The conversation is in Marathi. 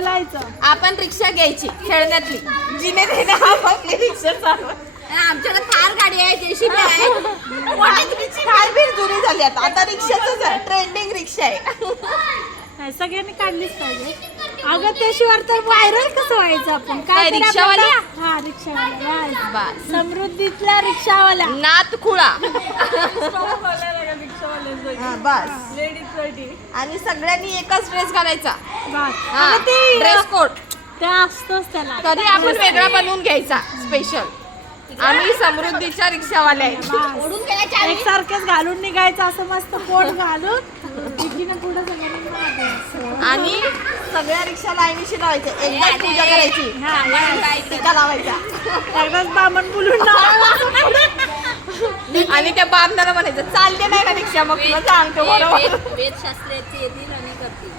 बोलायचं. आपण रिक्षा घ्यायची खेळण्यातली, जिने तिने आपली रिक्षा चालवा. आमच्याकडे थार गाडी आहे, जेसीबी आहे. थार बीर जुनी झाली आता रिक्षाच ट्रेंडिंग रिक्षा आहे. सगळ्यांनी काढलीच पाहिजे. अगं त्याशिवाय तर व्हायरल कसं व्हायचं आपण? काय रिक्षावाल्या? हा रिक्षावाल्या. बस. समृद्धीतल्या रिक्षावाल्या. नात खुळा. बस. आणि सगळ्यांनी एकच ड्रेस घालायचा. ड्रेस कोड ते असतोच त्याला. तरी आपण वेगळा बनवून घ्यायचा स्पेशल. आम्ही समृद्धीच्या रिक्षावाल्या आहे. एकसारखेच घालून निघायचं असं मस्त कोट घालून पुढे सगळ्यांनी. आणि सगळ्या रिक्षा लाईनीशी लावायच्या. एकदाच पूजा करायची, टीका लावायचा. एकदाच बामण बोलून आणि त्या बामणाला म्हणायचं चालले नाही ना रिक्षा, मग तुला सांगतो बरोबर. वेदशास्त्र येतील आणि करतील.